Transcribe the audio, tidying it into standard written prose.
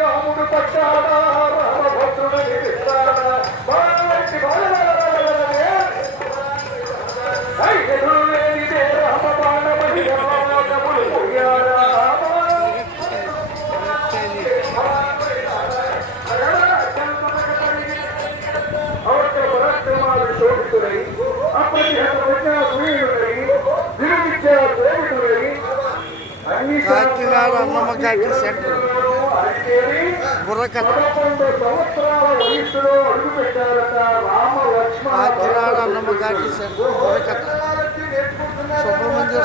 రాముడు పట్టాడ రామభద్రుడని రామ బాణమని ಅವರ ಪರಾಕ್ರಮದ ಶೋಭಿಸುರೈ ಅಪ್ರತಿಹತ ವಚನ ಸುಳಿಯುರೈ ದಿನವಿಚ್ಚ ಕೋವಿಡುರೈ కాకినాడ అన్నమ్మఘాటి సెంటర్ బుర్రకథ. సంవత్సరాల వయస్సులో అడుగుపెట్టారట రామ లక్ష్మణ. కాకినాడ అన్నమ్మఘాటి సెంటర్ బుర్రకథ. సుబ్రహ్మణ్య